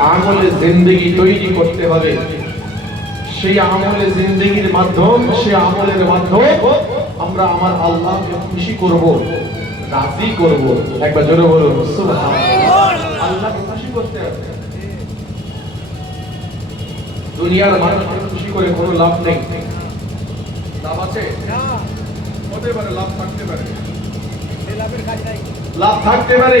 আমলে জিন্দগি তৈরি করতে হবে। সেই আমলে জিন্দগির মাধ্যম সেই আমলের মাধ্যম আমরা আমার আল্লাহকে খুশি করব রাজি করব। একবার জোরে বলুন আল্লাহকে খুশি করতে হবে। দুনিয়ার মানুষকে খুশি করে কোনো লাভ নেই। লাভ আছে? হতে পারে লাভ থাকতে পারে। লাভ থাকতে পারে।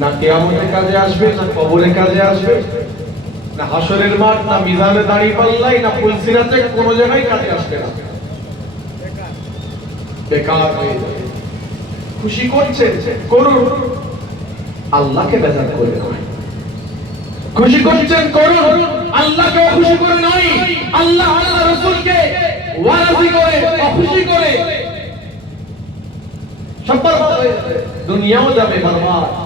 না কেয়ামতের কাজে আসবে, না কবরের কাজে আসবে, না হাসরের মাঠ, না মিজানে দাঁড়িয়ে পাল্লাই না পুলসিরাতে কোনো জায়গায় কাজে আসবে না। বেকার খুশি করছে, করুন। আল্লাহকে বেজার করে নয়। খুশি করছেন, করুন। আল্লাহকে খুশি করে নয়। আল্লাহ আল্লাহ রসুলকে ওয়ারাজি করে, অখুশি করে। দুনিয়াও যাবে বরবাদ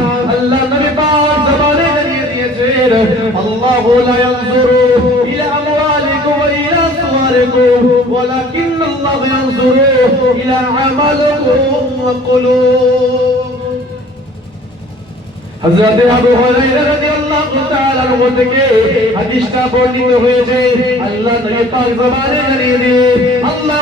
দিয়েছেন আল্লাহু হয়েছে আল্লাহ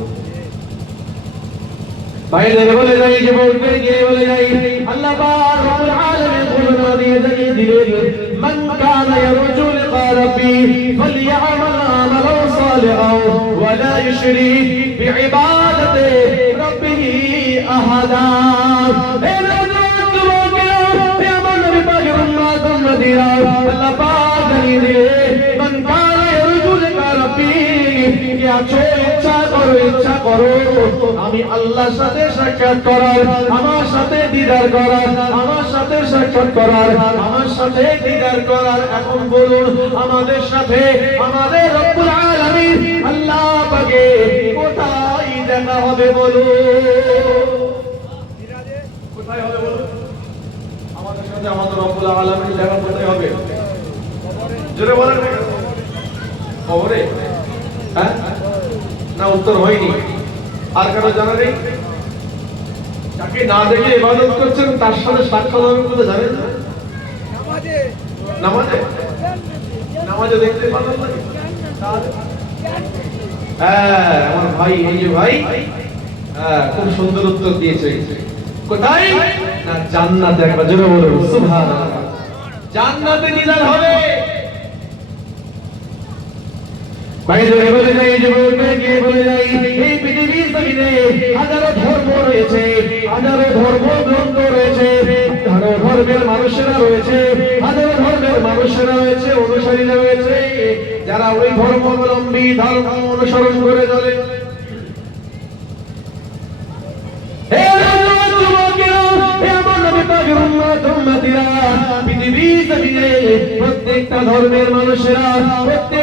বাইরে বলে যাই যে বলবে গিয়ে বলে যাই আল্লাহ পাক রব্বুল আলামিন ঘোষণা দিয়ে জানিয়ে দিলেন মান কানা ইয়ারজু লিকা রাব্বি ফালইআমাল আমালান সালিহান ওয়া লা ইশরিক বিইবাদাতি রাব্বিহি আহাদা হে নওজোয়ান যুবকেরা, হে আমার নবী পাকের উম্মত উম্মতিরা, আল্লাহ পাক জানিয়ে দিলেন মান কানা ইয়ারজু লিকা রাব্বি কে আছো ইচ্ছা করো ইচ্ছা করো। আমি আল্লাহর সাথে সাক্ষাৎ করার, আমার সাথে দিদার করার, আমার সাথে সাক্ষাৎ করার, আমার সাথে দিদার করার। এখন বলুন, আমাদের সাথে, আমাদের রব্বুল আলামিন আল্লাহ পাকে কোথায় দেখা হবে বলুন? কোথায় হবে বলুন? আমাদের সাথে আমাদের রব্বুল আলামিন দেখা কোথায় হবে? জোরে বলেন খবরে? না উত্তর হয়নি। আর কারও জানা নেই? যাকে না দেখে ইবাদত করছেন তার সাথে সাক্ষাৎ হবে বলে জানেন না? নামাজে। নামাজে? দেখতে পারলাম না। হ্যাঁ আমার ভাই এই যে ভাই হ্যাঁ খুব সুন্দর উত্তর দিয়েছে। কোথায়? না জান্নাতে একবার জোরে বলুন সুবহানাল্লাহ। জান্নাতে নিদান হবে। বাইরে বলে যাই বলবে কে বলে যাই এই পৃথিবীর জমিনে হাজারো ধর্ম রয়েছে, হাজারো ধর্ম গ্রন্থ রয়েছে, হাজারো ধর্মের মানুষেরা রয়েছে, হাজারো ধর্মের মানুষেরা রয়েছে, অনুসারীরা রয়েছে। যারা ওই ধর্মাবলম্বী ধর্ম অনুসরণ করে চলে। প্রত্যেকটা ধর্মের মানুষেরা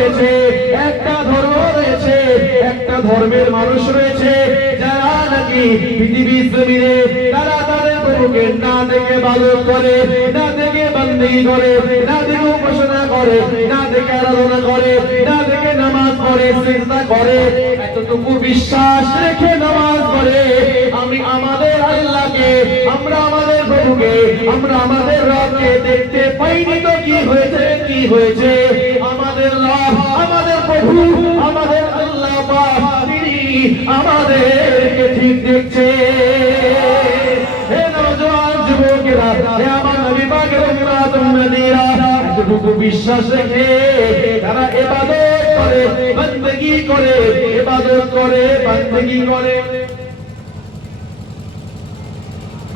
রয়েছে, একটা ধর্ম রয়েছে, একটা ধর্মের মানুষ রয়েছে। যারা নাকি পৃথিবীর জমিনে তারা তাদের প্রভুকে না দেখে বাদত করে, না দেখে বন্দি করে, না দেখে উপাসনা করে, না দেখে আরাধনা করে, না দেখে নামাজ পড়ে, চিন্তা করে। এতটুকু বিশ্বাস রেখে নামাজ পড়ে। আমি আমাদের আল্লাহকে, আমরা আমাদের প্রভুকে, আমরা আমাদের রবকে দেখতে পাইনি তো কি হয়েছে কি হয়েছে? দেখি বিশ্বাস রেখে তারা এবাদত করে, বন্দগি করে এবাদত করে, বন্দগি করে।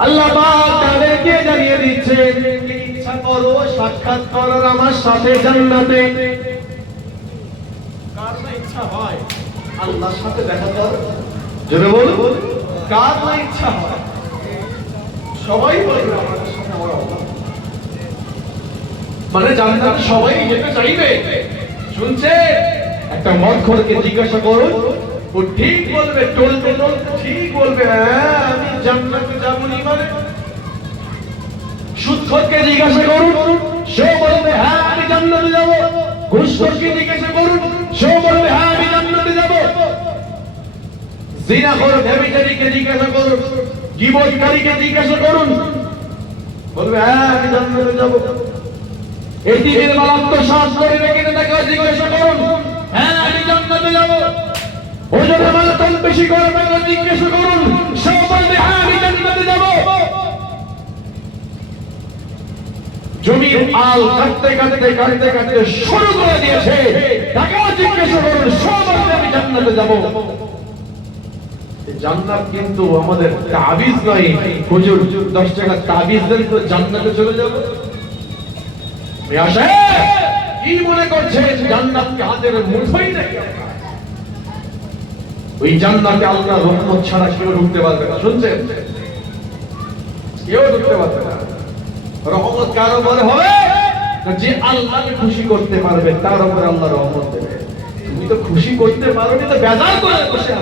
আল্লাহ তাদেরকে জানিয়ে দিচ্ছেন ইচ্ছা করো, সাক্ষাৎ করো আমার সাথে জান্নাতে। আল্লাহর সাথে দেখা করার জোরে বলুন কার না ইচ্ছা হয় সবাই বলবে আমাদের সাথে আমার মানে জান্নাত সবাই যেতে চাইবে। শুনছে? একটা মদ খোরকে জিজ্ঞাসা করুন। ও ঠিক বলবে টলতে টলতে ঠিক বলবে হ্যাঁ আমি জান্নাতে যাবনি মানে সুদখোরকে জিজ্ঞাসা করুন সে বলবে হ্যাঁ আমি জান্নাতে যাব। ঘুষখোরকে জিজ্ঞাসা করুন সে বলবে হ্যাঁ আমি যাব জিনাখোর ব্যভিচারীকে জিজ্ঞাসা করুন গীবতকারীকে জিজ্ঞাসা করুন। বলবে হ্যাঁ আমি জান্নাতে যাব। এই টিভির মালাত্ম শ্বাস করে রেখে তাকে জিজ্ঞাসা করুন হ্যাঁ আমি জান্নাতে যাব। ওজনে মালাতন বেশি করে তাকে জিজ্ঞাসা করুন, সে বলবে হ্যাঁ আমি জান্নাতে যাব। জমির আল কাটতে কাটতে কাটতে কাটতে শুরু করে দিয়েছে। তাকেও জিজ্ঞাসা করুন সব আমি জান্নাতে যাব। জান্নাত কিন্তু আমাদের তাবিজ নয়। হুজুর, দশ টাকা তাবিজ তো জান্নাতে চলে যাব। কি মনে করছে জান্নাতকে হাতের মুঠোই ওই জান্নাতে আল্লাহ রহমত ছাড়া কেউ ঢুকতে পারবে না। শুনছেন? কেউ ঢুকতে পারবে না। রহমত কার উপরে হবে? যে আল্লাহকে খুশি করতে পারবে, তার উপরে আল্লাহ রহমত দেবে। তুমি তো খুশি করতে পারোনি, তো বেজার করে বসে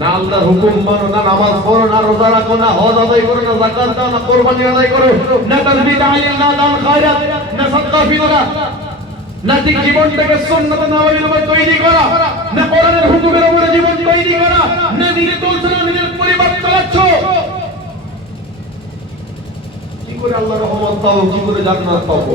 না আল্লাহর হুকুম মানো, না নামাজ পড়ো, না রোজা রাখো, না হজ আদায় করো, না যাকাত দাও, না কোরবানি আদায় করো, না তাসবিহ তাহলিল না দান খায়রাত, না সাদকা ফিতরা, না ঠিক জীবনটাকে সুন্নাত নবীর উপর তৈরি করা, না কোরআনের হুকুমের উপরে জীবন তৈরি করা, না নিজে চলছো না নিজের পরিবার চালাচ্ছ। কি করে আল্লাহর রহমত পাবো, কি করে জান্নাত পাবো?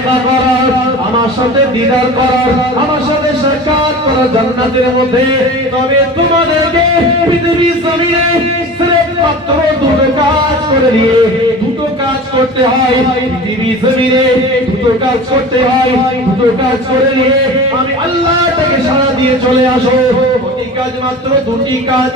দেখা করার, আমার সাথে দিদার করার, আমার সাথে সাক্ষাৎ করার জান্নাতের মধ্যে। তবে তোমাদেরকে পৃথিবী জমিনে কাজ করতে হয়। পৃথিবী জমিনে আমি আল্লাহ থেকে দিয়ে চলে আসো। কাজ মাত্র দুটি কাজ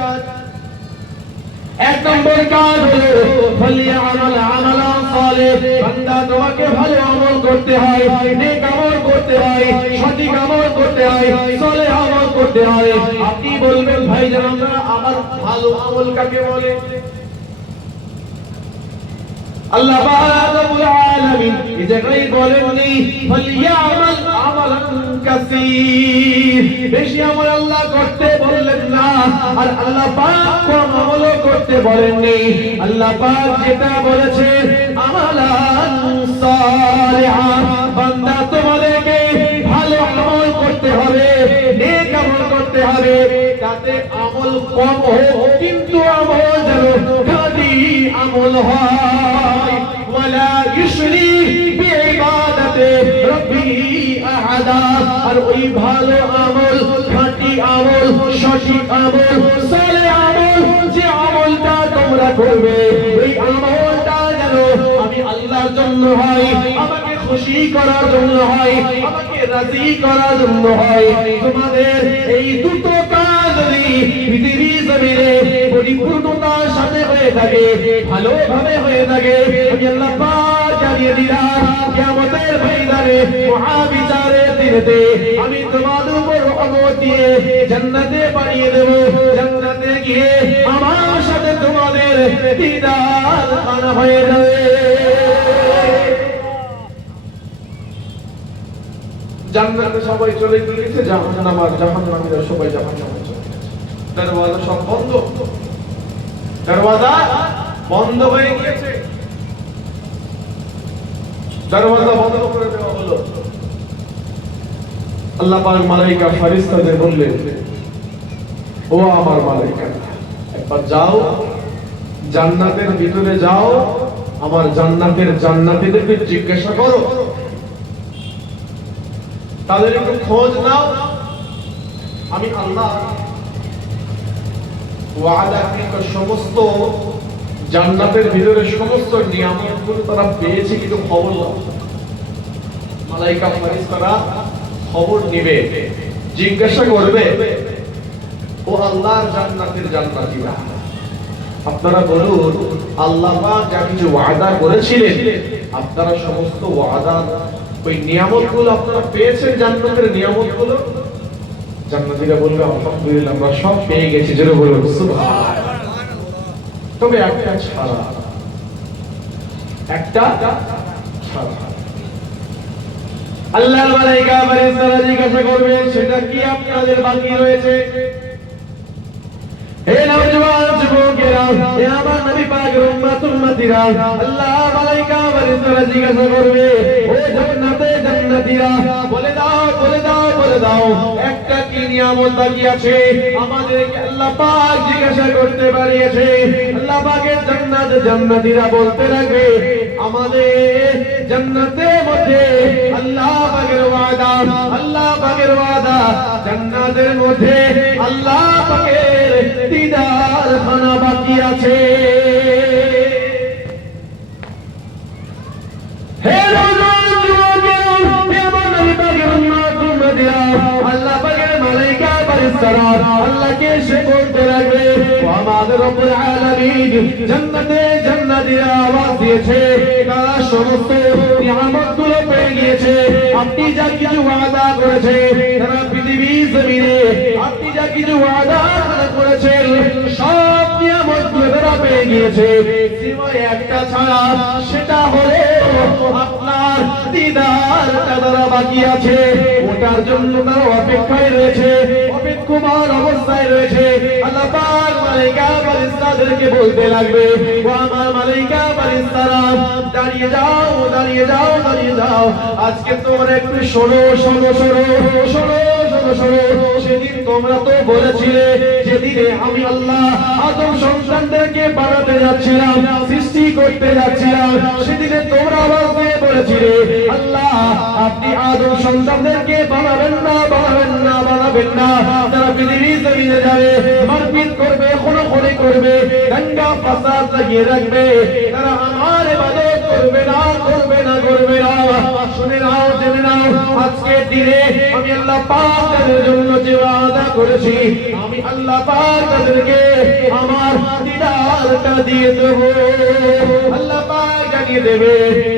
এক নম্বর কাজ হলো ফলিয়া আমল, আমালা সালে বান্দা তোমাকে ভালো আমল করতে হয়, নেক আমল করতে হয়, সঠিক আমল করতে হয়, সালে আমল করতে হয়। আপনি বলবেন ভাই আমরা আমার ভালো আমল কাকে বলে? আল্লাহ রব্বুল আলামিন এই জায়গায় বলেননি, ফালিয়ামাল আমালান কাসীর। বেশি আমল আল্লাহ করতে বললেন না, আর আল্লাহ পাক কম আমলও করতে বলেননি। আল্লাহ পাক যেটা বলেছেন আমালান সালিহা বান্দা তোমাদেরকে ভালো আমল করতে হবে, নেক আমল করতে হবে তাতে আমল কম হোক, কিন্তু আমল যেন আমল হয়। আহাদা আর ওই ভালো আমল, খাঁটি আমল, সঠিক আমল আমল, যে আমলটা তোমরা করবে, ওই আমলটা যেন আমি আল্লাহর জন্য হয়, আমাকে খুশি করার জন্য হয়, আমাকে রাজি করার জন্য হয়। তোমাদের এই দুটো কাজ যদি জমিনে পরিপূর্ণতার সাথে হয়ে থাকে, ভালোভাবে হয়ে থাকে, আমি আল্লাহ জানিয়ে দিলাম কিয়ামতের ময়দানে মহাবিচারের দিনেতে আমি তোমাদের উপর দিয়ে জান্নাতে বানিয়ে দেব। জান্নাতে গিয়ে আমার সাথে তোমাদের দিদার হয়ে যাবে। জান্নাতে সবাই চলে গিয়েছে, জাহান্নাম আর জাহান্নামীরা সবাই জাহান্নামে চলে দরওয়াজা সব বন্ধ। দরওয়াজা বন্ধ হয়ে গিয়েছে। দরওয়াজা বন্ধ করে দেওয়া হলো। আল্লাহ পাক মালাইকা ফেরেশতাদের বললেন, ও আমার মালাইকা, একবার যাও, জান্নাতের ভিতরে যাও, আমার জান্নাতের জান্নাতীদেরকে জিজ্ঞাসা করো। তাদের একটু খোঁজ নাও। আমি আল্লাহ ওয়াদাকৃত সমস্ত জান্নাতের ভিতরে সমস্ত নিয়ামতগুলো তারা পেয়েছে কিন্তু খবর নাও মালাইকা খবর নিবে, জিজ্ঞাসা করবে, ও আল্লাহর জান্নাতের আপনারা বলুন, আল্লাহ যা কিছু ওয়াদা করেছিলেন, আপনারা সমস্ত ওয়াদা, ওই নিয়ামতগুলো আপনারা পেয়েছেন জান্নাতের নিয়ামতগুলো? জান্নাতীরা বলবে, আলহামদুলিল্লাহ, আমরা সব পেয়ে গেছি। যেটা বলব সুবহানাল্লাহ তবে একটা ছাড়া একটা আল্লাহর মালাইকা ফেরেশতারা জিজ্ঞাসা করবে, সেটা কি আপনাদের বাকি রয়েছে? হে নওজওয়ান যুবকেরা, হে আমার নবী পাকের উম্মত উম্মতিরা আল্লাহ মালাইকা ফেরেশতারা জিজ্ঞাসা করবে, ও জান্নাতে জান্নাতীরা বলে দাও বলে দাও বলে দাও, একটা কি নিয়ামত বাকি আছে? আমাদেরকে আল্লাহ পাক জিজ্ঞাসা করতে পারিয়েছে। আল্লাহ পাকের জান্নাত জান্নাতীরা বলতে লাগবে, আমাদের জান্নাতের মধ্যে আল্লাহ পাকের ওয়াদা, আল্লাহ পাকের ওয়াদা। জান্নাতের মধ্যে আল্লাহ পাকের দিদার খানা বাকি আছে। ফেরেশতারা আল্লাহকে বলতে লাগবে আমাদের রব্বুল আলামিন জান্নাতে জান্নাতীরা আওয়াজ দিয়েছে। তারা সমস্ত নিয়ামতগুলো পেয়ে গিয়েছে। আপনি যা কিছু ওয়াদা করেছে তারা পৃথিবী জমিনে আপনি যা কিছু ওয়াদা করেছেন, সব নিয়ামতগুলো তারা পেয়ে গিয়েছে। একটা ছাড়া, সেটা হলো আপনার দিদার তারা বাকি আছে। ওটার জন্য তারা অপেক্ষায় রয়েছে। অপেক্ষমান অবস্থায় রয়েছে। আল্লাহ পাক মালাইকা ফেরেশতাদেরকে বলতে লাগবে, ও আমার মালাইকা ফেরেশতারা দাঁড়িয়ে যাও দাঁড়িয়ে যাও দাঁড়িয়ে যাও। আজকে তোমরা একটু শোনো সরো সরো শোনো। সেদিন তোমরা তো বলেছিলে যেদিনে আমি আল্লাহ আদম সন্তানদেরকে বানাতে যাচ্ছিলাম, সৃষ্টি করতে যাচ্ছিলাম। সেদিনে তোমরা আবার বলেছিলে, আল্লাহ, আপনি আদম সন্তানদেরকে বানাবেন না বানাবেন না বানাবেন না। তারা পৃথিবী জমিনে যাবে, মারপিট করবে, খুনোখুনি করবে, দাঙ্গা, ফাসাদ লাগিয়ে রাখবে। তারা করবে না করবে না করবে না। শুনে নাও, জেনে নাও আজকে দিনে আমি আল্লাহ পাক জন্য যে ওয়াদা করেছি, আমি আল্লাহ পাক তাদেরকে আমার দিদারটা দিয়ে দেব। আল্লাহ পাক জানিয়ে দেবে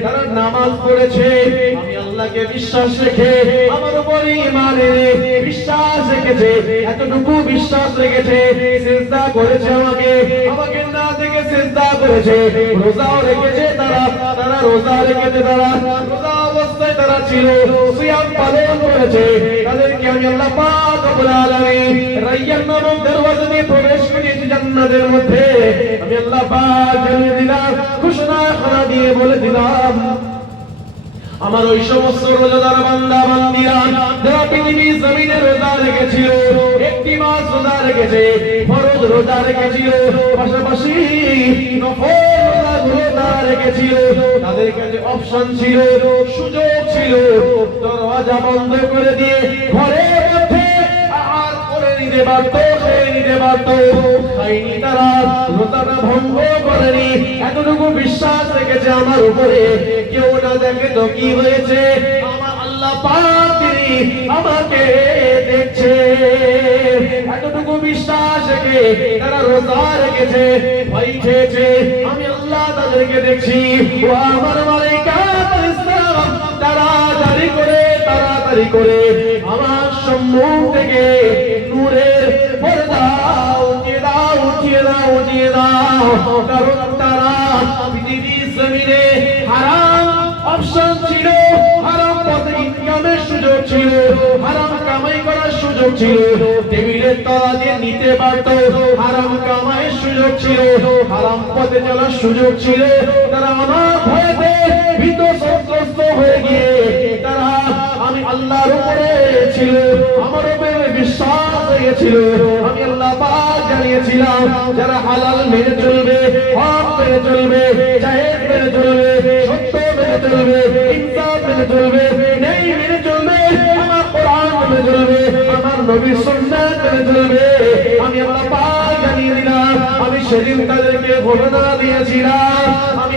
তারা নামাজ পড়েছে বিশ্বাস রেখেছে, এতটুকু বিশ্বাস রেখেছে, সিজদা করেছে আমাকে সিজদা করেছে। রোজাও রেখেছে তারা তারা রোজা রেখেছে তারা, রোজা অবস্থায় তারা ছিল, সিয়াম পালন করেছে। তাদেরকে আমি আল্লাহ পাক রব্বুল রাইয়ান নামক দরওয়াজা দিয়ে প্রবেশ করিয়েছি জান্নাতের মধ্যে। আমি আল্লাহ পাক জানিয়ে দিলাম, ঘোষণা করা দিয়ে বলে দিলাম আমার ওই সমস্ত রোজাদার বান্দা, বান্দিরা, যারা পৃথিবী জমিনে রোজা রেখেছিল, একটি মাস রোজা রেখেছে, ফরজ রোজা রেখেছিল, পাশাপাশি নফল রোজাগুলো তারা রেখেছিল, তাদের কাছে অপশন ছিল, সুযোগ ছিল, দরওয়াজা বন্ধ করে দিয়ে করে নিতে পারতো খেয়ে নিতে পারতো খাইনি তারা, রোজাটা ভঙ্গ করেনি। এতটুকু বিশ্বাস রেখেছে আমার উপরে। কেউ না দেখে তো কি হয়েছে? আমার আল্লাহ আমাকে দেখছে। এতটুকু বিশ্বাস রেখে তারা রেখেছে, ভয় খেয়েছে। আমি আল্লাহ তাদেরকে দেখছি। আমার মালিকা ইসলাম তাড়াতাড়ি করে তাড়াতাড়ি করে আমার সম্মুখ থেকে নূরের পর্দা উঠিয়ে দাও উঠিয়ে দাও উঠিয়ে দাও। কারণ তারা পৃথিবীর জমিনে হারাম অপশন ছিল, হারাম পথে ইনকামের সুযোগ ছিল, হারাম কামাই করার সুযোগ ছিল। টেবিলের তলা দিয়ে নিতে পারতো, হারাম কামাইয়ের সুযোগ ছিল, হারাম পথে চলার সুযোগ ছিল। তারা আমার ভয়েতে ভীত সন্ত্রস্ত হয়ে গিয়ে তারা আল্লাহর উপরে ছিল, আমার উপরে বিশ্বাস রেখেছিল। আমি আল্লাহ পাক জানিয়েছিলাম, যারা হালাল মেনে চলবে, হক মেনে চলবে জায়েজ মেনে চলবে, সত্য মেনে চলবে, ইনসাফ মেনে চলবে নেই মেনে চলবে, আমার কোরআন মেনে চলবে, আমার নবীর সুন্নাত মেনে চলবে। আমি আল্লাহ পাক জানিয়ে দিলাম, আমি সেদিন তাদেরকে ঘোষণা দিয়েছিলাম, আমি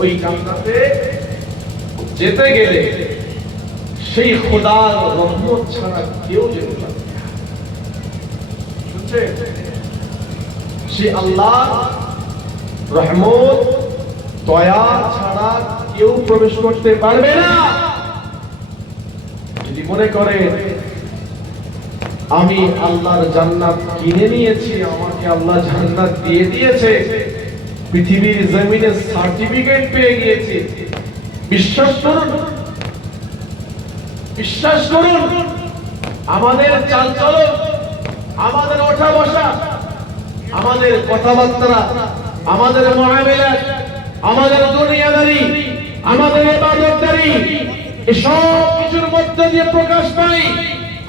ওই জান্নাতে যেতে গেলে সেই খোদার রহমত ছাড়া কেউ যেতে পারবে। শুনছেন আল্লাহ রহমত, দয়া ছাড়া কেউ প্রবেশ করতে পারবে না যদি মনে করে আমি আল্লাহর জান্নাত কিনে নিয়েছি, আমাকে আল্লাহ জান্নাত দিয়ে দিয়েছে পৃথিবীর জমিনে সার্টিফিকেট পেয়ে গিয়েছি। বিশ্বাস করুন বিশ্বাস করুন, আমাদের চালচলন আমাদের ওঠা বসা, আমাদের কথাবার্তা, আমাদের মহামেলার আমাদের দুনিয়াদারি, আমাদের ইবাদতদারি এসব কিছুর মধ্যে দিয়ে প্রকাশ পাই,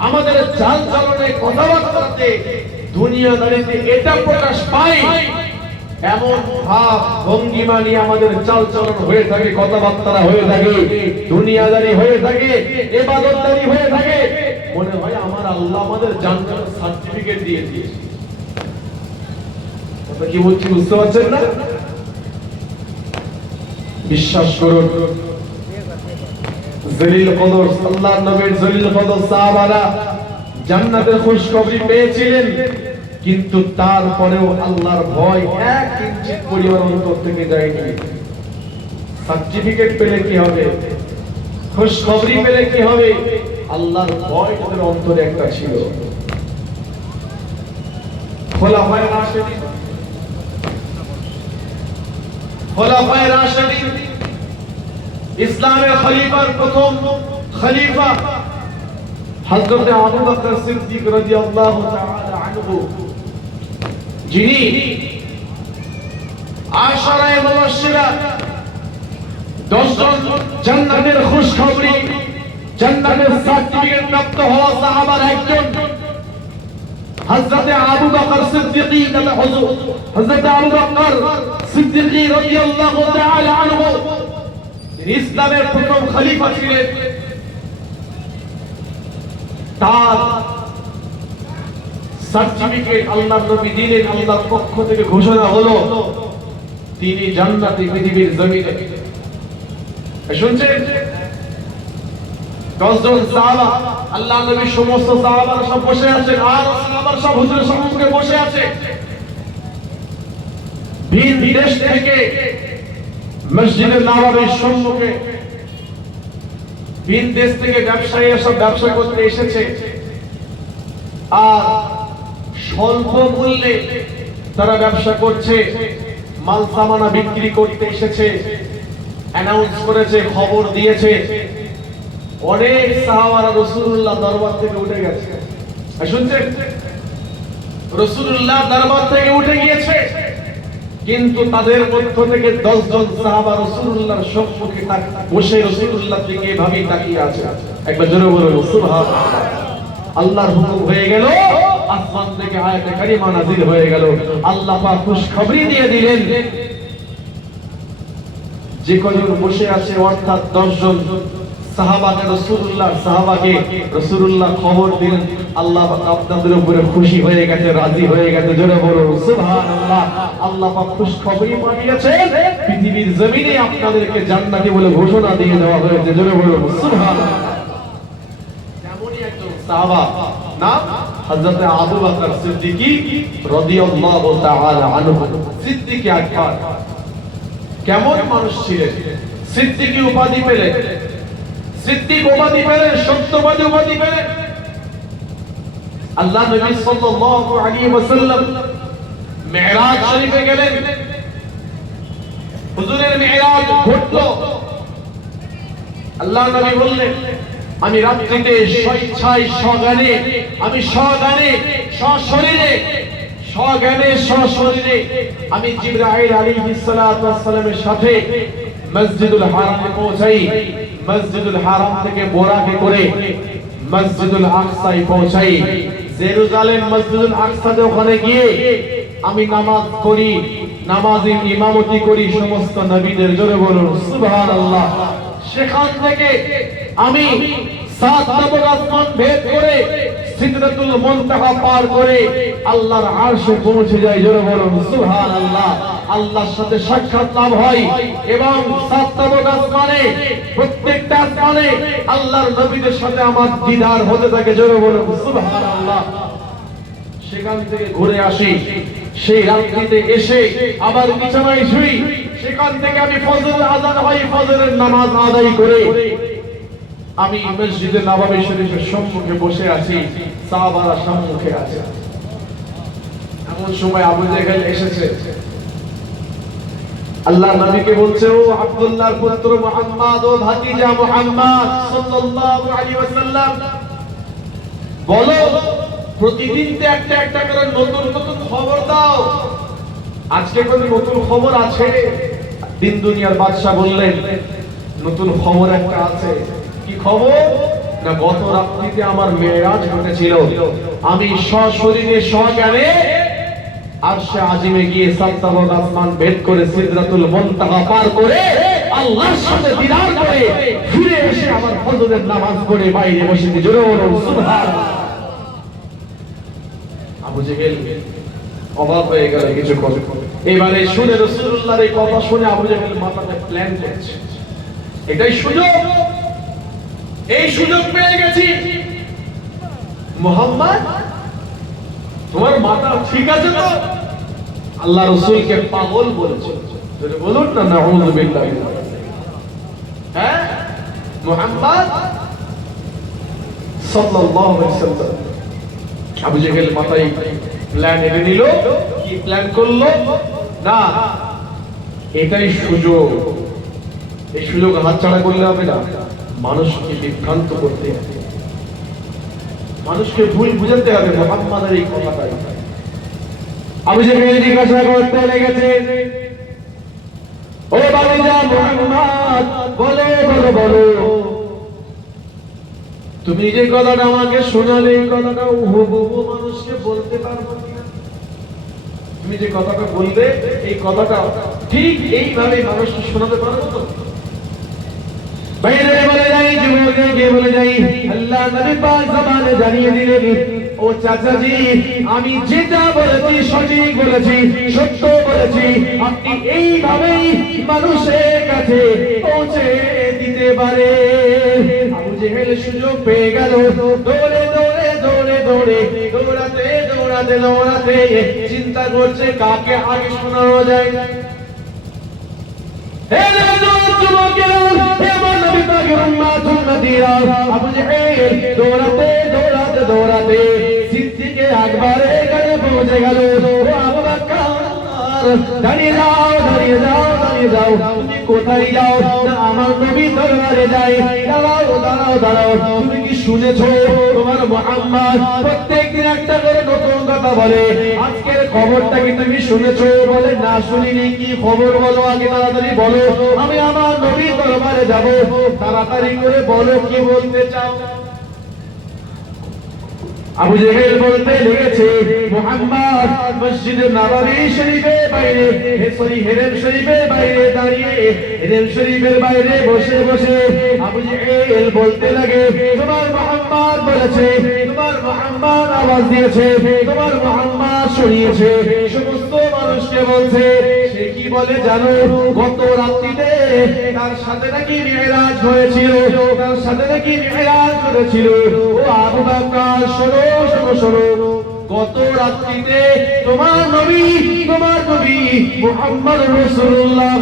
আমাদের চাল চলনে কথাবার্তাতে, দুনিয়াদারিতে এটা প্রকাশ পাই। এমন ভাব ভঙ্গিমা নিয়ে আমাদের চাল চলন হয়ে থাকে কথাবার্তা হয়ে থাকে, দুনিয়াদারি হয়ে থাকে, এবাদতদারি হয়ে থাকে। মনে হয় আমার আল্লাহ আমাদের জান্নাতের সার্টিফিকেট দিয়ে দিয়েছে। কথা কি বলছি, বুঝতে পারছেন না? বিশ্বাস করুন, জলিল কদর আল্লাহ নবীর জলিল কদর সাহাবারা জান্নাতের খুশখবরি পেয়েছিলেন। কিন্তু তারপরেও আল্লাহর ভয় এক ইঞ্চিত পরিমাণ অন্তর থেকে যায়নি। সার্টিফিকেট পেলে কি হবে? খুশখবরি পেলে কি হবে? আল্লাহর ভয় তাদের অন্তরে একটা ছিল। রাশিদিন। খোলাফায়ে রাশিদিন। ইসলামের খলিফার প্রথম খলিফা হযরত আবু বকর সিদ্দিক রাদিয়াল্লাহু তাআলা আনহু যিনি আশারায়ে মুবাশশিরা দশজন জান্নাতের খুশখবরি, জান্নাতের সার্টিফিকেট প্রাপ্ত হওয়া সাহাবার একজন হযরত আবু বকর সিদ্দিকী হযরত আবু বকর সিদ্দিকী রাদিয়াল্লাহু তাআলা আনহু ইসলামের প্রথম খলিফা ছিলেন। তার সার্টিফিকেট আল্লাহ নবী দিলেন আল্লাহর পক্ষ থেকে ঘোষণা হলো, তিনি জান্নাতি পৃথিবীর জমিনে। শুনছেন? দশজন সাহাবা আল্লাহ নবী সমস্ত সাহাবারা সব বসে আছেন, আর সাহাবার সব হুজুরের সম্মুখে বসে আছে। ভিন দেশ থেকে মসজিদে নববীর সম্মুখে ভিন দেশ থেকে ব্যবসায়ী সব ব্যবসা করতে এসেছে। আর স্বল্প মূল্যে তারা ব্যবসা করছে, মাল সামানা বিক্রি করতে এসেছে অ্যানাউন্স করেছে, খবর দিয়েছে। অনেক সাহাবারা রসুল্লাহ দরবার থেকে উঠে গেছে। শুনছেন? রসুল্লাহ দরবার থেকে উঠে গিয়েছে। কিন্তু তাদের মধ্য থেকে দশ জন সাহাবা রসুল্লাহর সম্মুখে বসে রসুল্লাহ দিকে এভাবেই তাকিয়ে আছে। একবার জোরে বলুন, সুবহানাল্লাহ। আল্লাহর হুকুম হয়ে গেল। আসমান থেকে আয়াতে কারিমা নাযিল হয়ে গেল। আল্লাহ পাক খুশখবরি দিয়ে দিলেন। যে কজন বসে আছে, অর্থাৎ দশজন সাহাবাকে রসুল্লাহ সাহাবাকে রসুল্লাহ খবর দিলেন। আল্লাহ আপনাদের উপরে খুশি হয়ে গেছে, রাজি হয়ে গেছে। জোরে বলুন, সুবহানাল্লাহ। আল্লাহ পাক খুশ খবরই পাঠিয়েছেন পৃথিবীর জমিনে আপনাদেরকে জান্নাতি বলে ঘোষণা দিয়ে দেওয়া হয়েছে। জোরে বলুন, সুবহানাল্লাহ। তেমনই একজন সাহাবা, নাম হযরত আবু বকর সিদ্দিকী রাদিয়াল্লাহু তাআলা আনহু। সিদ্দিকী আকবর। কেমন মানুষ ছিলেন? সিদ্দিকী উপাধি পেলেন সিদ্দিক উপাধি পেলেন সত্যবাদী উপাধি পেলেন আল্লাহ নবী সাল্লাল্লাহু আলাইহি ওয়াসাল্লাম মিরাজ শরীফে গেলেন। হুজুরের মিরাজ ঘটলো। আল্লাহ নবী বললেন আমি রাত্রিতে স্বেচ্ছায় সগানে আমি সগানে সশরীরে, সজ্ঞানে, সশরীরে, আমি সালাতু ওয়াস সালামের সাথে মসজিদুল হারামে পৌঁছাই, মসজিদুল হারাম থেকে বোরাকে করে মসজিদুল আকসায় পৌঁছাই। জেরুজালেম মসজিদুল আকসাতে ওখানে গিয়ে আমি নামাজ পড়ি, নামাজি ইমামতি করি, সমস্ত নবীদের জোরে বলুন, সুবহানাল্লাহ। সেখান থেকে আমি সাত নম্বর আসমান ভেদ করে সিদরাতুল মুনতাহা পার করে আল্লাহর আরশে পৌঁছে যাই, জোরে বলুন, সুবহানাল্লাহ। আল্লাহর সাথে সাক্ষাৎ লাভ হয় এবং সাত নম্বর আসমানে, প্রত্যেকটা আসমানে আল্লাহর নবীদের সাথে আমার দিদার হতে থাকে, জোরে বলুন, সুবহানাল্লাহ। সেখান থেকে ঘুরে আসি, সেই রাত্রিতে এসে আবার বিছানায় শুই, সেখান থেকে আমি ফজরের আজান হয়, ফজরের নামাজ আদায় করে আমি মসজিদে নবাবী শরীফের সম্মুখে বসে আছি, সাহাবারা সম্মুখে আছে। এমন সময় আবু জেহেল এসেছে। আল্লাহ নবীকে বলছে, ও আব্দুল্লাহর পুত্র মুহাম্মদ, ও ভাতিজা মুহাম্মদ সাল্লাল্লাহু আলাইহি ওয়াসাল্লাম, বলো, প্রতিদিন তো একটা একটা করে নতুন নতুন খবর দাও। আজকে কোন নতুন খবর আছে? দিন দুনিয়ার বাদশা বললেন, নতুন খবর একটা আছে। কি খবর? না, গত রাত্রিতে আমার মেয়েরাজ ঘটেছিল আমি সশরীরে সজ্ঞানে আরশে আজিমে গিয়ে আসমান ভেদ করে মুনতাহা পার করে আল্লাহর সাথে দিদার করে ফিরে এসে আমার ফজরের নামাজ পড়ে বাইরে বসে জোরে সুবহানাল্লাহ। আবু জেহেল অবাক হয়ে গেল কিছু এবারে শুনে রসুল্লাহর এই কথা শুনে আবু জেহেল মাথাতে প্ল্যান করছে। এটাই সুযোগ। এই সুযোগ পেয়ে গেছি। মোহাম্মদ, তোমার মাথা ঠিক আছে তো? আল্লাহ রসুলকে পাগল বলেছে। বলুন না হ্যাঁ মোহাম্মদ মাথায় প্ল্যান এনে নিল। কি প্ল্যান করল? এটাই সুযোগ। এই সুযোগ হাতছাড়া করলে হবে না। মানুষকে বিভ্রান্ত করতে মানুষকে ভুল বুঝাতে হবে মোহাম্মদের এই কথাটাই। আবু জেহেল জিজ্ঞাসা করতে লেগেছে, ও বাবিজা মুহাম্মদ, বলো বলো বলো। তুমি যে কথাটা আমাকে শোনালে, এই কথাটা হুবহু মানুষকে বলতে পারব? তুমি যে কথাটা বলবে, এই কথাটা ঠিক এইভাবে মানুষকে শোনাতে পারব তো? আমি যেটা বলেছি সঠিক বলেছি, সত্য বলেছি। আপনি এইভাবেই মানুষের কাছে পৌঁছে দিতে পারে। সুযোগ পেয়ে গেল। দৌড়ে দৌড়ে দৌড়ে দৌড়ে, দৌড়াতে দৌড়াতে দৌড়াতে চিন্তা করছে কাকে আগে শোনানো যায়। হে দৌড়াতে আজকের খবরটা কি তুমি শুনেছো, বলে না শুনিনি, কি খবর বলো আগে তাড়াতাড়ি বলো। আমি আমার নবী দরবারে যাব। তাড়াতাড়ি করে বলো কি বলতে চাও। আবু জেহেল বলতে লেগেছে, মুহাম্মদ মসজিদে নববী শরীফের বাইরে সরি হেরেম শরীফের বাইরে দাঁড়িয়ে হেরেম শরীফের বাইরে বসে বসে আবু জেহেল বলতে লাগে, তোমার মুহাম্মদ বলেছে, তোমার মুহাম্মদ আওয়াজ দিয়েছে, তোমার মোহাম্মদ শুনিয়েছে, সমস্ত মানুষকে বলছে কি বলে জানো? গত রাত্রিতে তার সাথে নাকি মিরাজ হয়েছিল। তার সাথে নাকি মিরাজ করেছিল। ও আবু বকর শোনো শোনো শোনো। গত রাত্রিতে তোমার নবী তোমার নবী মুহাম্মদ রাসূলুল্লাহ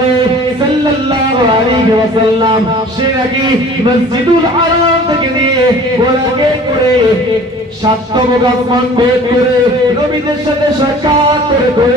সাল্লাল্লাহু আলাইহি ওয়াসাল্লাম, সে নাকি মসজিদুল হারাম থেকে নিয়ে ঘোড়াকে করে সাতম আসমান ভেদ করে নবীদের সাথে সাক্ষাৎ করে করে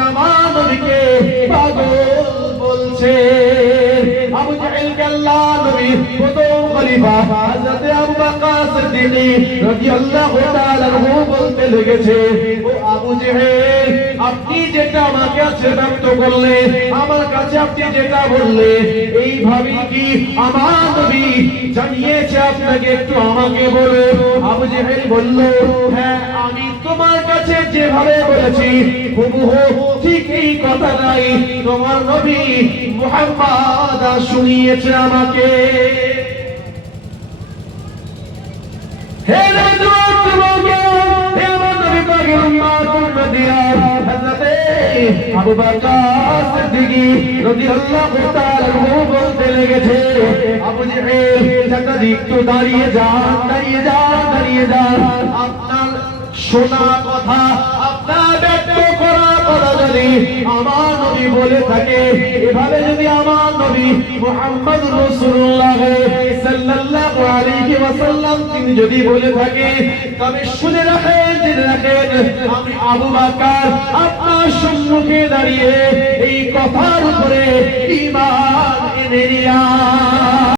নবীকে পাগল বলছে। আবু জেহেলকে আল্লাহ নবী প্রথম খলিফা, হযরত আবু বকর সিদ্দিক রাদিয়াল্লাহু তাআলা বলতে লেগেছে। ও আবু জেহেল আপনি যেটা আমাকে কাছে ব্যক্ত করলেন আমার কাছে আপনি যেটা বললেন এইভাবে কি আমার নবী জানিয়েছে আপনাকে? একটু আমাকে বলুন আবু জেহেল বলল হ্যাঁ আমি তোমার কাছে যেভাবে বলেছি, হুবহু ঠিক এই কথাটাই তোমার নবী মুহাম্মদ শুনিয়েছে আমাকে। হে নজর তোমাকে আবু বকর সিদ্দিক রাদিয়াল্লাহু তাআলা আনহু বলতে লেগেছে আবু জেহেল চাচা একটু দাঁড়িয়ে যান দাঁড়িয়ে যান দাঁড়িয়ে যান আপনার শোনা কথা যদি আমার নবী বলে থাকে। এভাবে যদি আমার নবী মুহাম্মদ রাসূলুল্লাহ সাল্লাল্লাহু আলাইহি ওয়াসাল্লাম তিনি যদি বলে থাকে, তবে শুনে রাখেন, জেনে রাখেন, আমি আবু বকর আপনার সম্মুখে দাঁড়িয়ে এই কথার উপরে ঈমান এনে